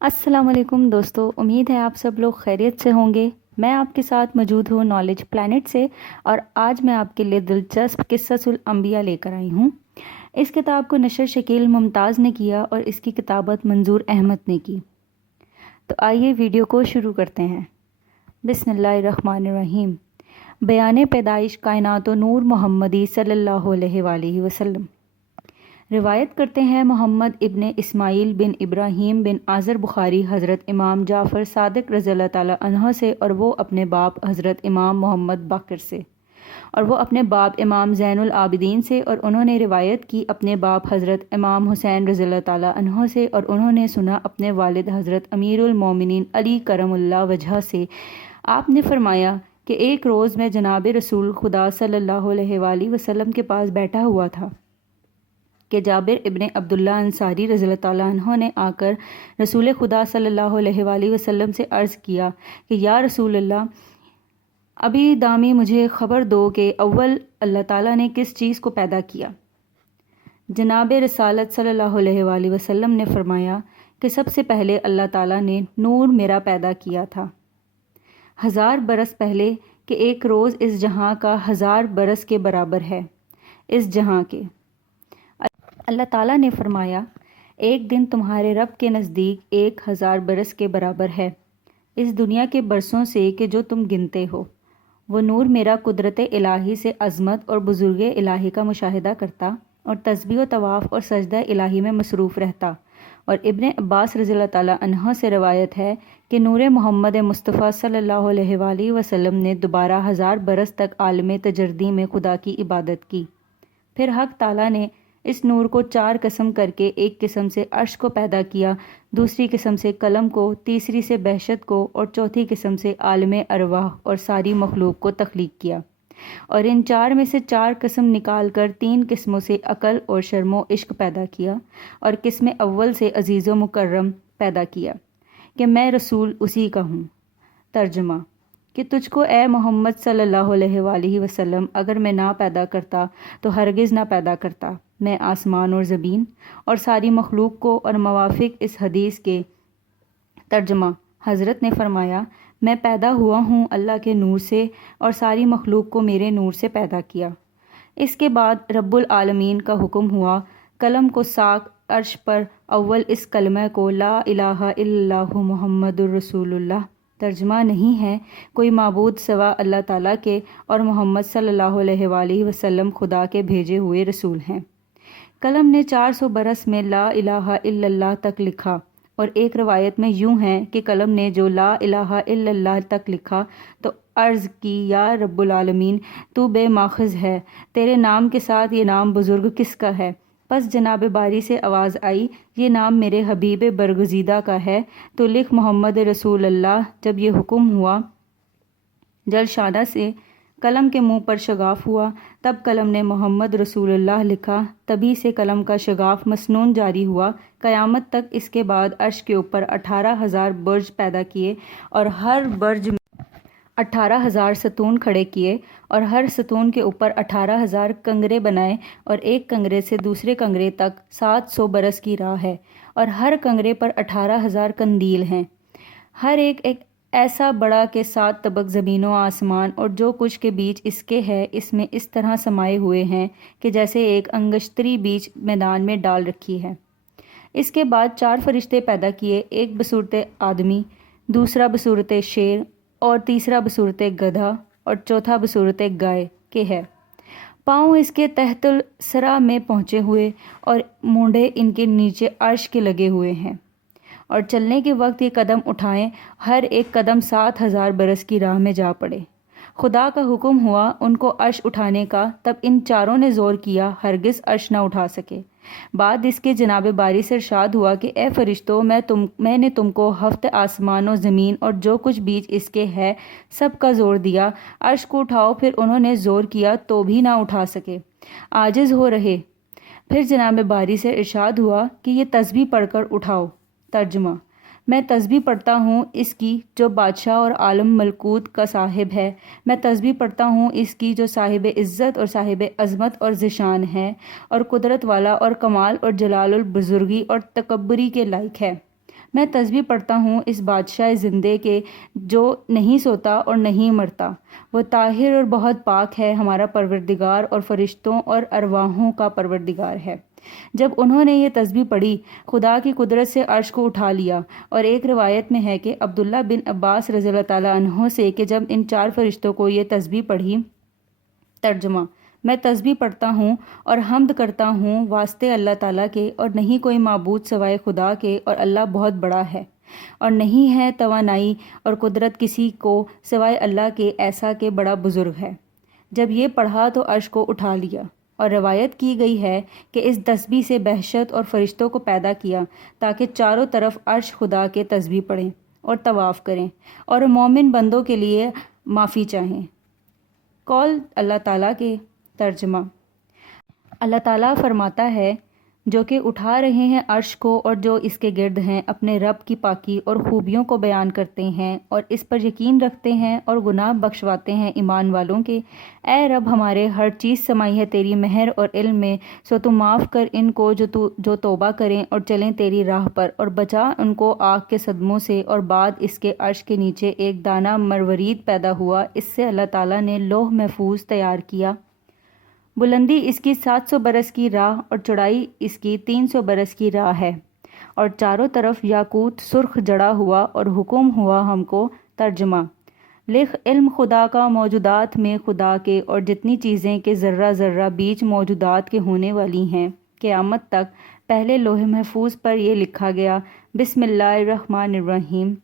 السلام علیکم دوستو، امید ہے آپ سب لوگ خیریت سے ہوں گے۔ میں آپ کے ساتھ موجود ہوں نالج پلانٹ سے، اور آج میں آپ کے لیے دلچسپ قصص الانبیاء لے کر آئی ہوں۔ اس کتاب کو نشر شکیل ممتاز نے کیا اور اس کی کتابت منظور احمد نے کی۔ تو آئیے ویڈیو کو شروع کرتے ہیں۔ بسم اللہ الرحمن الرحیم۔ بیان پیدائش کائنات و نور محمدی صلی اللہ علیہ وآلہ وسلم۔ روایت کرتے ہیں محمد ابن اسماعیل بن ابراہیم بن آذر بخاری حضرت امام جعفر صادق رضی اللہ تعالیٰ عنہ سے، اور وہ اپنے باپ حضرت امام محمد باقر سے، اور وہ اپنے باپ امام زین العابدین سے، اور انہوں نے روایت کی اپنے باپ حضرت امام حسین رضی اللہ تعالیٰ عنہ سے، اور انہوں نے سنا اپنے والد حضرت امیر المومنین علی کرم اللہ وجہہ سے۔ آپ نے فرمایا کہ ایک روز میں جناب رسول خدا صلی اللہ علیہ وآلہ وسلم کے پاس بیٹھا ہوا تھا کہ جابر ابن عبداللہ انصاری رضی اللہ تعالیٰ عنہ نے آ کر رسول خدا صلی اللہ علیہ وآلہ وسلم سے عرض کیا کہ یا رسول اللہ، ابھی دامی مجھے خبر دو کہ اول اللہ تعالیٰ نے کس چیز کو پیدا کیا؟ جناب رسالت صلی اللہ علیہ وآلہ وسلم نے فرمایا کہ سب سے پہلے اللہ تعالیٰ نے نور میرا پیدا کیا تھا، 1000 برس پہلے، کہ ایک روز اس جہاں کا 1000 برس کے برابر ہے اس جہاں کے۔ اللہ تعالیٰ نے فرمایا ایک دن تمہارے رب کے نزدیک 1000 برس کے برابر ہے اس دنیا کے برسوں سے کہ جو تم گنتے ہو۔ وہ نور میرا قدرت الہی سے عظمت اور بزرگ الہی کا مشاہدہ کرتا اور تسبیح و طواف اور سجدہ الہی میں مصروف رہتا۔ اور ابن عباس رضی اللہ تعالیٰ عنہ سے روایت ہے کہ نور محمد مصطفیٰ صلی اللہ علیہ وآلہ وسلم نے دوبارہ 1000 برس تک عالم تجردی میں خدا کی عبادت کی۔ پھر حق تعالیٰ نے اس نور کو 4 قسم کر کے ایک قسم سے عرش کو پیدا کیا، دوسری قسم سے قلم کو، تیسری سے بہشت کو، اور چوتھی قسم سے عالم ارواح اور ساری مخلوق کو تخلیق کیا۔ اور ان 4 میں سے 4 قسم نکال کر 3 قسموں سے عقل اور شرم و عشق پیدا کیا، اور قسم اول سے عزیز و مکرم پیدا کیا کہ میں رسول اسی کا ہوں۔ ترجمہ کہ تجھ کو اے محمد صلی اللہ علیہ وآلہ وسلم اگر میں نہ پیدا کرتا تو ہرگز نہ پیدا کرتا میں آسمان اور زمین اور ساری مخلوق کو۔ اور موافق اس حدیث کے ترجمہ حضرت نے فرمایا میں پیدا ہوا ہوں اللہ کے نور سے، اور ساری مخلوق کو میرے نور سے پیدا کیا۔ اس کے بعد رب العالمین کا حکم ہوا، قلم کو ساکھ عرش پر، اول اس کلمہ کو لا الہ الا اللہ محمد الرسول اللہ۔ ترجمہ نہیں ہے کوئی معبود سوا اللہ تعالیٰ کے، اور محمد صلی اللہ علیہ وآلہ وسلم خدا کے بھیجے ہوئے رسول ہیں۔ قلم نے 400 برس میں لا الہ الا اللہ تک لکھا، اور ایک روایت میں یوں ہے کہ قلم نے جو لا الہ الا اللہ تک لکھا تو عرض کی یا رب العالمین تو بے ماخذ ہے، تیرے نام کے ساتھ یہ نام بزرگ کس کا ہے؟ پس جناب باری سے آواز آئی یہ نام میرے حبیب برگزیدہ کا ہے، تو لکھ محمد رسول اللہ۔ جب یہ حکم ہوا جلشانہ سے قلم کے منہ پر شگاف ہوا، تب قلم نے محمد رسول اللہ لکھا، تبھی سے قلم کا شگاف مسنون جاری ہوا قیامت تک۔ اس کے بعد عرش کے اوپر 18,000 برج پیدا کیے، اور ہر برج میں 18,000 ستون کھڑے کیے، اور ہر ستون کے اوپر 18,000 کنگرے بنائے، اور ایک کنگرے سے دوسرے کنگرے تک 700 برس کی راہ ہے، اور ہر کنگرے پر 18,000 قندیل ہیں، ہر ایک ایسا بڑا کہ 7 طبق زمین و آسمان اور جو کچھ کے بیچ اس کے ہے اس میں اس طرح سمائے ہوئے ہیں کہ جیسے ایک انگشتری بیچ میدان میں ڈال رکھی ہے۔ اس کے بعد 4 فرشتے پیدا کیے، ایک بصورت آدمی، دوسرا بصورت شیر، اور تیسرا بصورت گدھا، اور چوتھا بصورت گائے کے ہے۔ پاؤں اس کے تحت الثرى میں پہنچے ہوئے، اور مونڈے ان کے نیچے عرش کے لگے ہوئے ہیں، اور چلنے کے وقت یہ قدم اٹھائیں، ہر ایک قدم 7,000 برس کی راہ میں جا پڑے۔ خدا کا حکم ہوا ان کو عرش اٹھانے کا، تب ان چاروں نے زور کیا، ہرگز عرش نہ اٹھا سکے۔ بعد اس کے جناب باری سے ارشاد ہوا کہ اے فرشتوں، میں نے تم کو 7 آسمان و زمین اور جو کچھ بیچ اس کے ہے سب کا زور دیا، عرش کو اٹھاؤ۔ پھر انہوں نے زور کیا تو بھی نہ اٹھا سکے، عاجز ہو رہے۔ پھر جناب باری سے ارشاد ہوا کہ یہ تسبیح پڑھ کر اٹھاؤ۔ ترجمہ میں تسبیح پڑھتا ہوں اس کی جو بادشاہ اور عالم ملکوت کا صاحب ہے، میں تسبیح پڑھتا ہوں اس کی جو صاحب عزت اور صاحب عظمت اور ذیشان ہے، اور قدرت والا اور کمال اور جلال البزرگی اور تکبری کے لائق ہے۔ میں تسبیح پڑھتا ہوں اس بادشاہ زندے کے جو نہیں سوتا اور نہیں مرتا۔ وہ طاہر اور بہت پاک ہے، ہمارا پروردگار اور فرشتوں اور ارواحوں کا پروردگار ہے۔ جب انہوں نے یہ تسبیح پڑھی، خدا کی قدرت سے عرش کو اٹھا لیا۔ اور ایک روایت میں ہے کہ عبداللہ بن عباس رضی اللہ تعالیٰ عنہ سے کہ جب ان 4 فرشتوں کو یہ تسبیح پڑھی، ترجمہ: میں تسبیح پڑھتا ہوں اور حمد کرتا ہوں واسطے اللہ تعالیٰ کے، اور نہیں کوئی معبود سوائے خدا کے، اور اللہ بہت بڑا ہے، اور نہیں ہے توانائی اور قدرت کسی کو سوائے اللہ کے، ایسا کہ بڑا بزرگ ہے۔ جب یہ پڑھا تو عرش کو اٹھا لیا۔ اور روایت کی گئی ہے کہ اس تسبیح سے بہشت اور فرشتوں کو پیدا کیا تاکہ چاروں طرف عرش خدا کے تسبیح پڑھیں اور طواف کریں اور مومن بندوں کے لیے معافی چاہیں۔ قول اللہ تعالیٰ کے، ترجمہ: اللہ تعالیٰ فرماتا ہے جو کہ اٹھا رہے ہیں عرش کو اور جو اس کے گرد ہیں، اپنے رب کی پاکی اور خوبیوں کو بیان کرتے ہیں اور اس پر یقین رکھتے ہیں اور گناہ بخشواتے ہیں ایمان والوں کے۔ اے رب ہمارے، ہر چیز سمائی ہے تیری مہر اور علم میں، سو تو معاف کر ان کو جو توبہ کریں اور چلیں تیری راہ پر، اور بچا ان کو آگ کے صدموں سے۔ اور بعد اس کے عرش کے نیچے ایک دانہ مروارید پیدا ہوا، اس سے اللہ تعالیٰ نے لوح محفوظ تیار کیا۔ بلندی اس کی 700 برس کی راہ اور چوڑائی اس کی 300 برس کی راہ ہے، اور چاروں طرف یاقوت سرخ جڑا ہوا، اور حکم ہوا ہم کو، ترجمہ: لکھ علم خدا کا موجودات میں خدا کے، اور جتنی چیزیں کہ ذرہ ذرہ بیچ موجودات کے ہونے والی ہیں قیامت تک، پہلے لوح محفوظ پر یہ لکھا گیا۔ بسم اللہ الرحمن الرحیم۔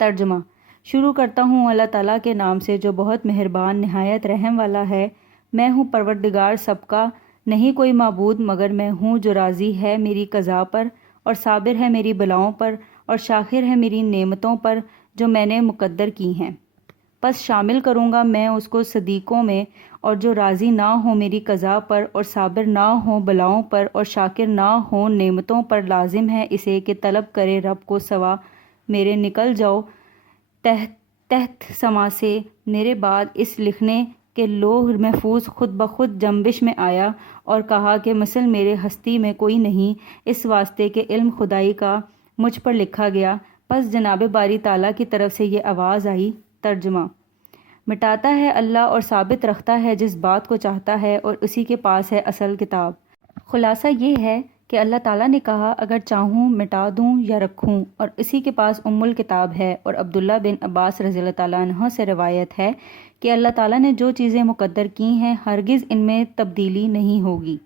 ترجمہ: شروع کرتا ہوں اللہ تعالیٰ کے نام سے جو بہت مہربان نہایت رحم والا ہے۔ میں ہوں پروردگار سب کا، نہیں کوئی معبود مگر میں ہوں، جو راضی ہے میری قضا پر اور صابر ہے میری بلاؤں پر، اور شاکر ہے میری نعمتوں پر جو میں نے مقدر کی ہیں۔ پس شامل کروں گا میں اس کو صدیقوں میں، اور جو راضی نہ ہوں میری قضا پر اور صابر نہ ہوں بلاؤں پر اور شاکر نہ ہوں نعمتوں پر، لازم ہے اسے کہ طلب کرے رب کو سوا میرے۔ نکل جاؤ تحت سما سے میرے بعد اس لکھنے کہ لوح محفوظ خود بخود جنبش میں آیا، اور کہا کہ مثل میرے ہستی میں کوئی نہیں، اس واسطے کہ علم خدائی کا مجھ پر لکھا گیا۔ پس جناب باری تعالیٰ کی طرف سے یہ آواز آئی، ترجمہ: مٹاتا ہے اللہ اور ثابت رکھتا ہے جس بات کو چاہتا ہے، اور اسی کے پاس ہے اصل کتاب۔ خلاصہ یہ ہے کہ اللہ تعالیٰ نے کہا اگر چاہوں مٹا دوں یا رکھوں، اور اسی کے پاس الکتاب ہے۔ اور عبداللہ بن عباس رضی اللہ تعالیٰ عنہ سے روایت ہے کہ اللہ تعالیٰ نے جو چیزیں مقدر کی ہیں ہرگز ان میں تبدیلی نہیں ہوگی،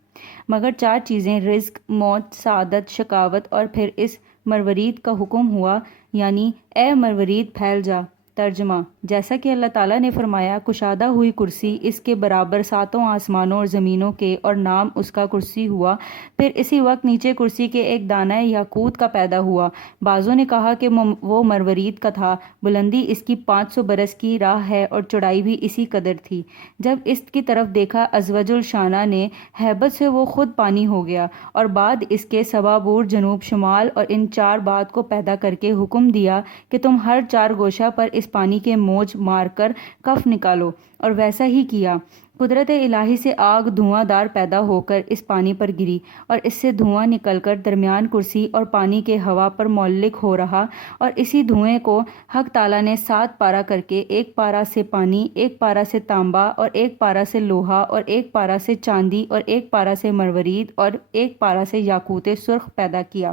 مگر 4 چیزیں: رزق، موت، سعادت، شقاوت۔ اور پھر اس مروارید کا حکم ہوا، یعنی اے مروارید پھیل جا۔ ترجمہ: جیسا کہ اللہ تعالیٰ نے فرمایا، کشادہ ہوئی کرسی اس کے برابر 7 آسمانوں اور زمینوں کے، اور نام اس کا کرسی ہوا۔ پھر اسی وقت نیچے کرسی کے ایک دانہ یاقوت کا پیدا ہوا۔ بعضوں نے کہا کہ وہ مروارید کا تھا۔ بلندی اس کی 500 برس کی راہ ہے، اور چوڑائی بھی اسی قدر تھی۔ جب اس کی طرف دیکھا ازوج الشانہ نے، ہیبت سے وہ خود پانی ہو گیا، اور بعد اس کے سبابور جنوب شمال اور ان 4 بات کو پیدا کر کے حکم دیا کہ تم ہر 4 گوشہ پر اس پانی کے موج مار کر کف نکالو، اور ویسا ہی کیا۔ قدرت الہی سے آگ دھواں دار پیدا ہو کر اس پانی پر گری، اور اس سے دھواں نکل کر درمیان کرسی اور پانی کے ہوا پر معلق ہو رہا، اور اسی دھوئیں کو حق تعالیٰ نے 7 پارہ کر کے، 1 پارہ سے پانی، 1 پارہ سے تانبا، اور 1 پارہ سے لوہا، اور 1 پارہ سے چاندی، اور 1 پارہ سے مروارید، اور 1 پارہ سے یاقوت سرخ پیدا کیا۔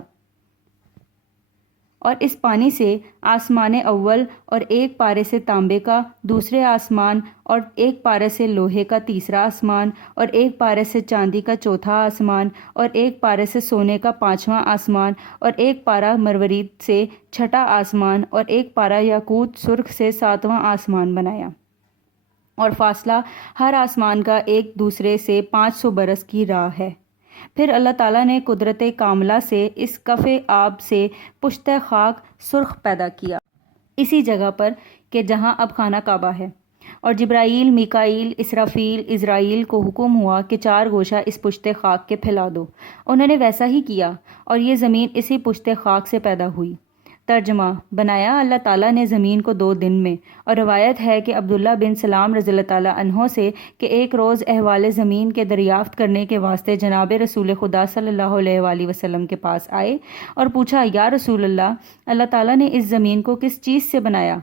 اور اس پانی سے آسمان اول اور 1 پارے سے تانبے کا دوسرے آسمان، اور 1 پارے سے لوہے کا تیسرا آسمان، اور 1 پارے سے چاندی کا چوتھا آسمان، اور 1 پارے سے سونے کا 5واں آسمان، اور 1 پارہ مروارید سے 6واں آسمان، اور 1 پارہ یاقوت سرخ سے 7واں آسمان بنایا۔ اور فاصلہ ہر آسمان کا ایک دوسرے سے 500 برس کی راہ ہے۔ پھر اللہ تعالیٰ نے قدرت کاملہ سے اس کف آب سے پشت خاک سرخ پیدا کیا، اسی جگہ پر کہ جہاں اب خانہ کعبہ ہے، اور جبرائیل، میکائیل، اسرافیل، عزرائیل کو حکم ہوا کہ 4 گوشہ اس پشت خاک کے پھیلا دو۔ انہوں نے ویسا ہی کیا، اور یہ زمین اسی پشت خاک سے پیدا ہوئی۔ ترجمہ: بنایا اللہ تعالیٰ نے زمین کو 2 دن میں، اور روایت ہے کہ عبداللہ بن سلام رضی اللہ تعالیٰ عنہ سے کہ ایک روز احوال زمین کے دریافت کرنے کے واسطے جناب رسول خدا صلی اللہ علیہ وآلہ وسلم کے پاس آئے اور پوچھا، یا رسول اللہ تعالیٰ نے اس زمین کو کس چیز سے بنایا؟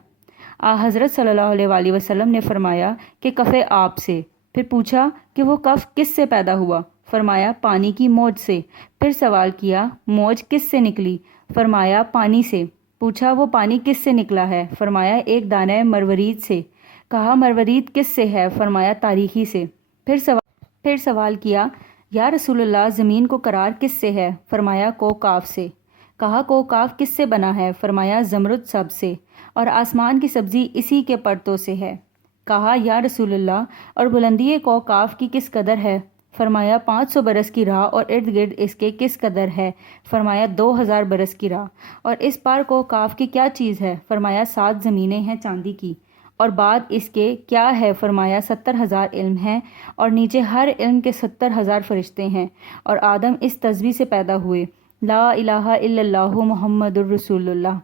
حضرت صلی اللہ علیہ وآلہ وسلم نے فرمایا کہ کف آب سے۔ پھر پوچھا کہ وہ کف کس سے پیدا ہوا؟ فرمایا پانی کی موج سے۔ پھر سوال کیا، موج کس سے نکلی؟ فرمایا پانی سے۔ پوچھا وہ پانی کس سے نکلا ہے؟ فرمایا ایک دانہ مروارید سے۔ کہا مروارید کس سے ہے؟ فرمایا تاریکی سے۔ پھر سوال کیا، یا رسول اللہ زمین کو قرار کس سے ہے؟ فرمایا کوکاف سے۔ کہا کوکاف کس سے بنا ہے؟ فرمایا زمرد سب سے، اور آسمان کی سبزی اسی کے پرتوں سے ہے۔ کہا یا رسول اللہ اور بلندی کوکاف کی کس قدر ہے؟ فرمایا 500 برس کی راہ، اور ارد گرد اس کے کس قدر ہے؟ فرمایا 2000 برس کی راہ۔ اور اس پار کوکاف کی کیا چیز ہے؟ فرمایا 7 زمینیں ہیں چاندی کی، اور بعد اس کے کیا ہے؟ فرمایا 70,000 علم ہیں، اور نیچے ہر علم کے 70,000 فرشتے ہیں، اور آدم اس تسبیح سے پیدا ہوئے، لا الہ الا اللہ محمد الرسول اللہ۔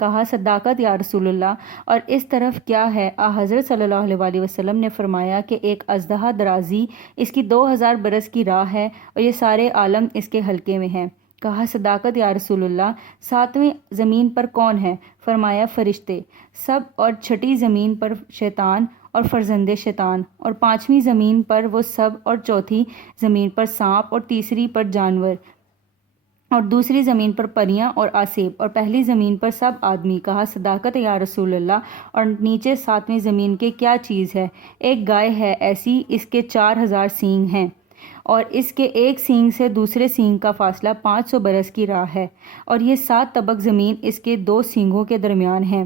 کہا صداقت یا رسول اللہ، اور اس طرف کیا ہے؟ حضرت صلی اللہ علیہ وآلہ وسلم نے فرمایا کہ ایک اژدہا درازی، اس کی 2000 برس کی راہ ہے، اور یہ سارے عالم اس کے حلقے میں ہیں۔ کہا صداقت یا رسول اللہ، 7ویں زمین پر کون ہے؟ فرمایا فرشتے سب، اور 6ٹی زمین پر شیطان اور فرزند شیطان، اور 5ویں زمین پر وہ سب، اور 4تھی زمین پر سانپ، اور تیسری پر جانور، اور دوسری زمین پر پریاں اور آسیب، اور پہلی زمین پر سب آدمی۔ کہا صداقت یا رسول اللہ، اور نیچے 7ویں زمین کے کیا چیز ہے؟ ایک گائے ہے ایسی، اس کے 4000 سینگ ہیں، اور اس کے ایک سینگ سے دوسرے سینگ کا فاصلہ 500 برس کی راہ ہے، اور یہ 7 طبق زمین اس کے 2 سینگوں کے درمیان ہیں۔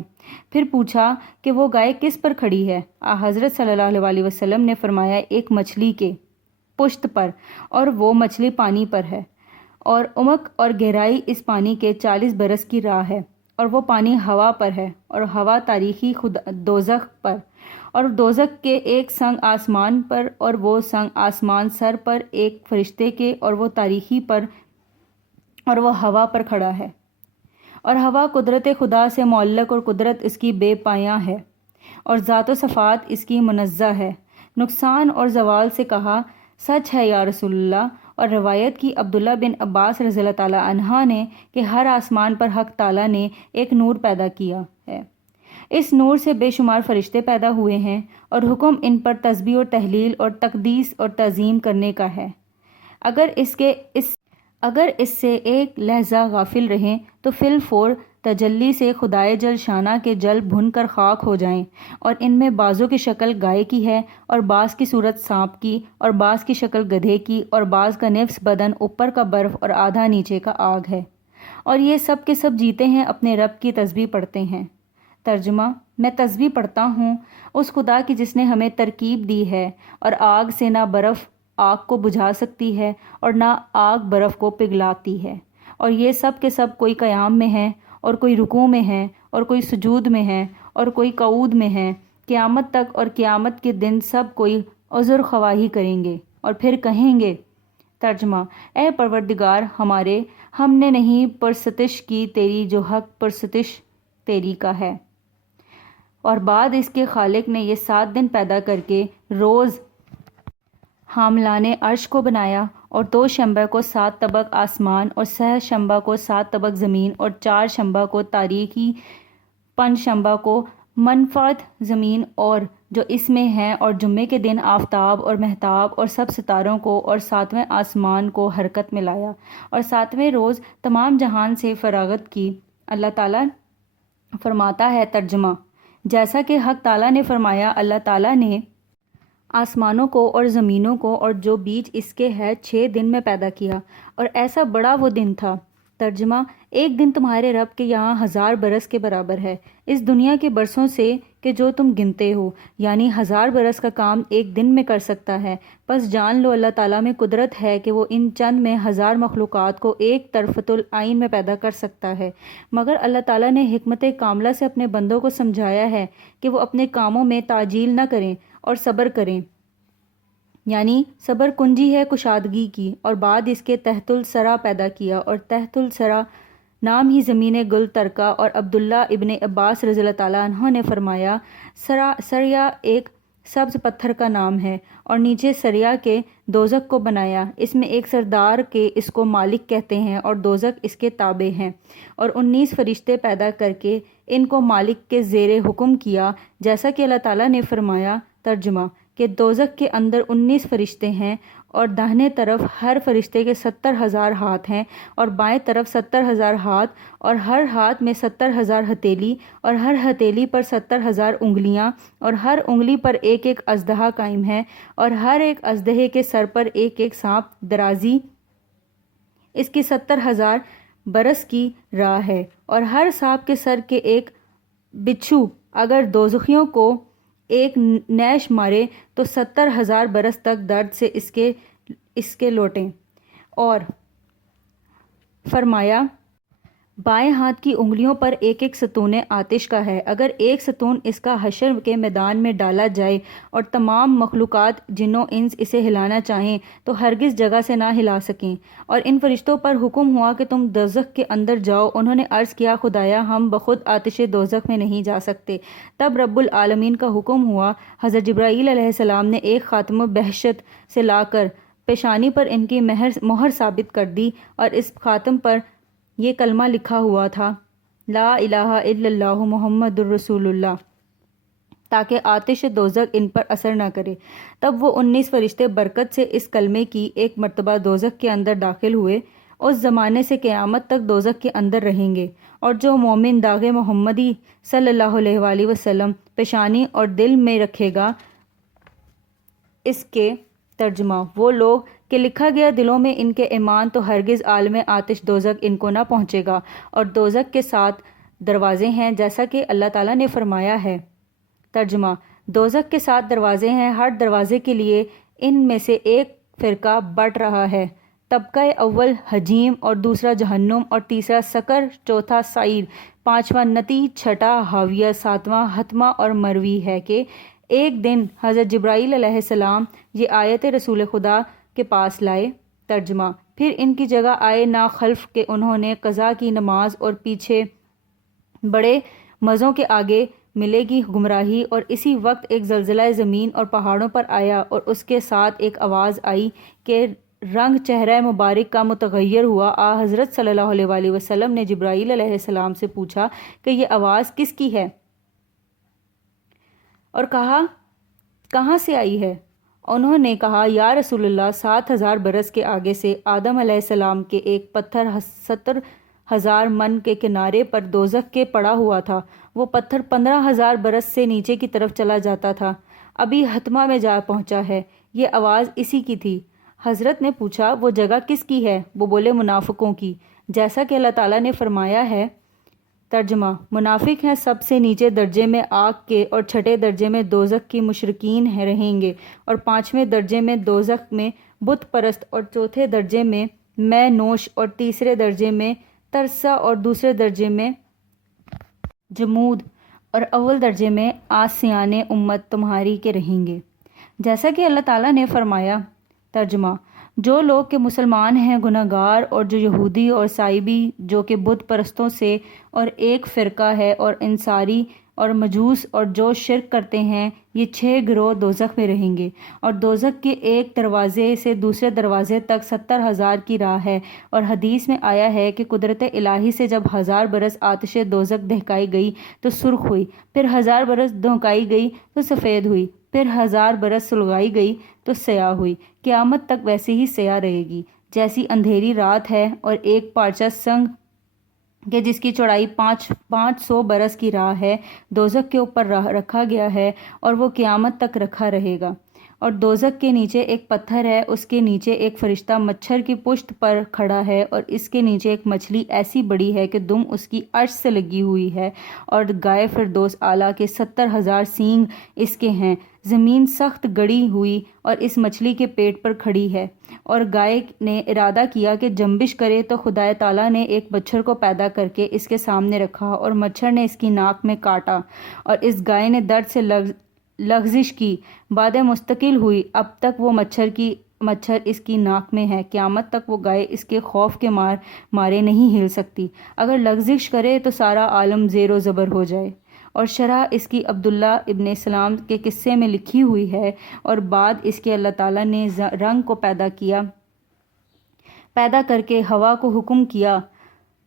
پھر پوچھا کہ وہ گائے کس پر کھڑی ہے؟ حضرت صلی اللہ علیہ وسلم نے فرمایا ایک مچھلی کے پشت پر، اور وہ مچھلی پانی پر ہے، اور عمق اور گہرائی اس پانی کے 40 برس کی راہ ہے، اور وہ پانی ہوا پر ہے، اور ہوا تاریخی دوزخ پر، اور دوزخ کے ایک سنگ آسمان پر، اور وہ سنگ آسمان سر پر ایک فرشتے کے، اور وہ تاریخی پر، اور وہ ہوا پر کھڑا ہے، اور ہوا قدرت خدا سے معلق، اور قدرت اس کی بے پایاں ہے، اور ذات و صفات اس کی منزہ ہے نقصان اور زوال سے۔ کہا سچ ہے یا رسول اللہ، اور روایت کی عبداللہ بن عباس رضی اللہ تعالیٰ عنہ نے کہ ہر آسمان پر حق تعالیٰ نے ایک نور پیدا کیا ہے، اس نور سے بے شمار فرشتے پیدا ہوئے ہیں، اور حکم ان پر تسبیح اور تحلیل اور تقدیس اور تعظیم کرنے کا ہے۔ اگر اس سے ایک لحظہ غافل رہیں تو فی الفور تجلی سے خدائے جل شانہ کے جل بھن کر خاک ہو جائیں، اور ان میں بعضوں کی شکل گائے کی ہے، اور بعض کی صورت سانپ کی، اور بعض کی شکل گدھے کی، اور بعض کا نفس بدن اوپر کا برف اور آدھا نیچے کا آگ ہے، اور یہ سب کے سب جیتے ہیں، اپنے رب کی تسبیح پڑھتے ہیں۔ ترجمہ: میں تسبیح پڑھتا ہوں اس خدا کی جس نے ہمیں ترکیب دی ہے، اور آگ سے نہ برف آگ کو بجھا سکتی ہے، اور نہ آگ برف کو پگھلاتی ہے، اور یہ سب کے سب کوئی قیام میں ہیں، اور کوئی رکوع میں ہیں، اور کوئی سجود میں ہیں، اور کوئی قعود میں ہیں، قیامت تک، اور قیامت کے دن سب کوئی عذر خواہی کریں گے، اور پھر کہیں گے۔ ترجمہ: اے پروردگار ہمارے، ہم نے نہیں پرستش کی تیری جو حق پرستش تیری کا ہے، اور بعد اس کے خالق نے یہ 7 دن پیدا کر کے روز حاملان عرش کو بنایا، اور 2 شنبہ کو 7 طبق آسمان، اور 6 شنبہ کو 7 طبق زمین، اور 4 شنبہ کو تاریکی، 5 شنبہ کو منفعت زمین اور جو اس میں ہیں، اور جمعے کے دن آفتاب اور مہتاب اور سب ستاروں کو، اور 7ویں آسمان کو حرکت میں لایا، اور 7ویں روز تمام جہان سے فراغت کی۔ اللہ تعالیٰ فرماتا ہے، ترجمہ: جیسا کہ حق تعالیٰ نے فرمایا، اللہ تعالیٰ نے آسمانوں کو اور زمینوں کو اور جو بیچ اس کے ہے 6 دن میں پیدا کیا، اور ایسا بڑا وہ دن تھا۔ ترجمہ: ایک دن تمہارے رب کے یہاں 1000 برس کے برابر ہے، اس دنیا کے برسوں سے کہ جو تم گنتے ہو، یعنی 1000 برس کا کام ایک دن میں کر سکتا ہے۔ پس جان لو اللہ تعالیٰ میں قدرت ہے کہ وہ ان چند میں 1000 مخلوقات کو ایک طرفۃ العین میں پیدا کر سکتا ہے، مگر اللہ تعالیٰ نے حکمت کاملہ سے اپنے بندوں کو سمجھایا ہے کہ وہ اپنے کاموں میں تعجیل نہ کریں اور صبر کریں، یعنی صبر کنجی ہے کشادگی کی، اور بعد اس کے تحت الثری پیدا کیا، اور تحت الثری نام ہی زمین گل ترکا۔ اور عبداللہ ابن عباس رضی اللہ تعالیٰ عنہ نے فرمایا سریا ایک سبز پتھر کا نام ہے اور نیچے سریا کے دوزخ کو بنایا، اس میں ایک سردار کے اس کو مالک کہتے ہیں اور دوزخ اس کے تابع ہیں، اور 19 فرشتے پیدا کر کے ان کو مالک کے زیر حکم کیا، جیسا کہ اللہ تعالیٰ نے فرمایا۔ ترجمہ کہ دوزخ کے اندر 19 فرشتے ہیں اور داہنے طرف ہر فرشتے کے 70,000 ہاتھ ہیں اور بائیں طرف 70,000 ہاتھ، اور ہر ہاتھ میں 70,000 ہتھیلی، اور ہر ہتھیلی پر 70,000 انگلیاں، اور ہر انگلی پر ایک ایک اژدہا قائم ہے، اور ہر ایک اژدہے کے سر پر ایک ایک سانپ درازی اس کی 70,000 برس کی راہ ہے، اور ہر سانپ کے سر کے ایک بچھو اگر دوزخیوں کو ایک نیش مارے تو 70,000 برس تک درد سے اس کے لوٹیں۔ اور فرمایا بائیں ہاتھ کی انگلیوں پر ایک ایک ستون آتش کا ہے، اگر ایک ستون اس کا حشر کے میدان میں ڈالا جائے اور تمام مخلوقات جن و انس اسے ہلانا چاہیں تو ہرگز جگہ سے نہ ہلا سکیں۔ اور ان فرشتوں پر حکم ہوا کہ تم دوزخ کے اندر جاؤ، انہوں نے عرض کیا خدایا ہم بخود آتش دوزخ میں نہیں جا سکتے۔ تب رب العالمین کا حکم ہوا، حضرت جبرائیل علیہ السلام نے ایک خاتم بہشت سے لا کر پیشانی پر ان کی مہر ثابت کر دی، اور اس خاتم پر یہ کلمہ لکھا ہوا تھا، لا الہ الا اللہ محمد الرسول اللہ، تاکہ آتش دوزخ ان پر اثر نہ کرے۔ تب وہ 19 فرشتے برکت سے اس کلمے کی ایک مرتبہ دوزخ کے اندر داخل ہوئے۔ اس زمانے سے قیامت تک دوزخ کے اندر رہیں گے، اور جو مومن داغ محمدی صلی اللہ علیہ وآلہ وسلم پیشانی اور دل میں رکھے گا، اس کے ترجمہ وہ لوگ کہ لکھا گیا دلوں میں ان کے ایمان، تو ہرگز عالم آتش دوزخ ان کو نہ پہنچے گا۔ اور دوزخ کے 7 دروازے ہیں جیسا کہ اللہ تعالیٰ نے فرمایا ہے۔ ترجمہ دوزخ کے 7 دروازے ہیں، ہر دروازے کے لیے ان میں سے ایک فرقہ بٹ رہا ہے۔ طبقہ اول حجیم، اور دوسرا جہنم، اور تیسرا سقر، چوتھا سعیر، پانچواں نتی، چھٹا حاویہ، ساتواں حتمہ اور مروی ہے کہ ایک دن حضرت جبرائیل علیہ السلام یہ آیت رسول خدا کے پاس لائے۔ ترجمہ پھر ان کی جگہ آئے نا خلف کہ انہوں نے قضا کی نماز، اور پیچھے بڑے مزوں کے آگے ملے گی گمراہی، اور اسی وقت ایک زلزلہ زمین اور پہاڑوں پر آیا، اور اس کے ساتھ ایک آواز آئی کہ رنگ چہرہ مبارک کا متغیر ہوا۔ حضرت صلی اللہ علیہ وآلہ وسلم نے جبرائیل علیہ السلام سے پوچھا کہ یہ آواز کس کی ہے، اور کہا کہاں سے آئی ہے؟ انہوں نے کہا یا رسول اللہ 7,000 برس کے آگے سے آدم علیہ السلام کے ایک پتھر 70,000 من کے کنارے پر دوزخ کے پڑا ہوا تھا، وہ پتھر 15,000 برس سے نیچے کی طرف چلا جاتا تھا، ابھی حتمہ میں جا پہنچا ہے، یہ آواز اسی کی تھی۔ حضرت نے پوچھا وہ جگہ کس کی ہے؟ وہ بولے منافقوں کی، جیسا کہ اللہ تعالیٰ نے فرمایا ہے۔ ترجمہ منافق ہیں سب سے نیچے درجے میں آگ کے، اور چھٹے درجے میں دوزخ کی مشرکین رہیں گے، اور 5ویں درجے میں دوزخ میں بت پرست، اور چوتھے درجے میں میں نوش، اور تیسرے درجے میں ترسا، اور دوسرے درجے میں جمود، اور اول درجے میں آسیان امت تمہاری کے رہیں گے، جیسا کہ اللہ تعالیٰ نے فرمایا۔ ترجمہ جو لوگ کہ مسلمان ہیں گناہگار، اور جو یہودی اور سائبی جو کہ بت پرستوں سے اور ایک فرقہ ہے، اور انصاری اور مجوس، اور جو شرک کرتے ہیں، یہ 6 گروہ دوزخ میں رہیں گے، اور دوزخ کے ایک دروازے سے دوسرے دروازے تک 70,000 کی راہ ہے، اور حدیث میں آیا ہے کہ قدرت الہی سے جب 1000 برس آتش دوزخ دہکائی گئی تو سرخ ہوئی، پھر 1000 برس دہکائی گئی تو سفید ہوئی، پھر 1000 برس سلگائی گئی تو سیاہ ہوئی، قیامت تک ویسے ہی سیاہ رہے گی جیسی اندھیری رات ہے، اور ایک پارچہ سنگ کہ جس کی چوڑائی 500 برس کی راہ ہے دوزخ کے اوپر رکھا گیا ہے، اور وہ قیامت تک رکھا رہے گا۔ اور دوزخ کے نیچے ایک پتھر ہے، اس کے نیچے ایک فرشتہ مچھر کی پشت پر کھڑا ہے، اور اس کے نیچے ایک مچھلی ایسی بڑی ہے کہ دم اس کی عرش سے لگی ہوئی ہے، اور گائے فردوس اعلیٰ کے 70,000 سینگ اس کے ہیں۔ زمین سخت گڑی ہوئی اور اس مچھلی کے پیٹ پر کھڑی ہے، اور گائے نے ارادہ کیا کہ جنبش کرے، تو خدا تعالیٰ نے ایک مچھر کو پیدا کر کے اس کے سامنے رکھا، اور مچھر نے اس کی ناک میں کاٹا، اور اس گائے نے درد سے لغزش کی، بعد مستقل ہوئی، اب تک وہ مچھر کی مچھر اس کی ناک میں ہے، قیامت تک وہ گائے اس کے خوف کے مارے نہیں ہل سکتی، اگر لغزش کرے تو سارا عالم زیر و زبر ہو جائے۔ اور شرح اس کی عبداللہ ابن سلام کے قصے میں لکھی ہوئی ہے، اور بعد اس کے اللہ تعالیٰ نے رنگ کو پیدا کر کے ہوا کو حکم کیا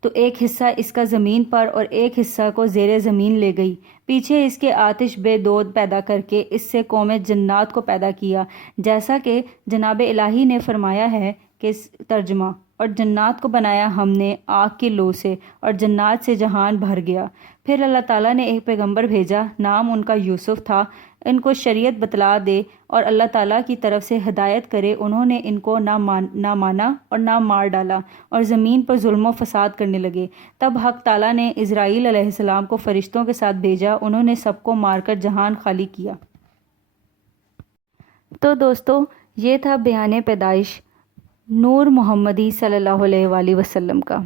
تو ایک حصہ اس کا زمین پر اور ایک حصہ کو زیر زمین لے گئی، پیچھے اس کے آتش بے دود پیدا کر کے اس سے قوم جنات کو پیدا کیا، جیسا کہ جناب الہی نے فرمایا ہے کہ ترجمہ، اور جنات کو بنایا ہم نے آگ کی لو سے، اور جنات سے جہان بھر گیا۔ پھر اللہ تعالیٰ نے ایک پیغمبر بھیجا، نام ان کا یوسف تھا، ان کو شریعت بتلا دے اور اللہ تعالیٰ کی طرف سے ہدایت کرے، انہوں نے ان کو نہ مانا اور نہ مار ڈالا اور زمین پر ظلم و فساد کرنے لگے۔ تب حق تعالیٰ نے اسرائیل علیہ السلام کو فرشتوں کے ساتھ بھیجا، انہوں نے سب کو مار کر جہان خالی کیا۔ تو دوستو، یہ تھا بیان پیدائش نور محمدی صلی اللہ علیہ وآلہ وسلم کا۔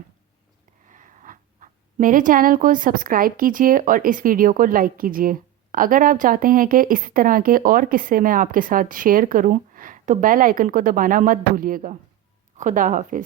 میرے چینل کو سبسکرائب کیجئے اور اس ویڈیو کو لائک کیجئے۔ اگر آپ چاہتے ہیں کہ اس طرح کے اور قصے میں آپ کے ساتھ شیئر کروں تو بیل آئیکن کو دبانا مت بھولیے گا۔ خدا حافظ۔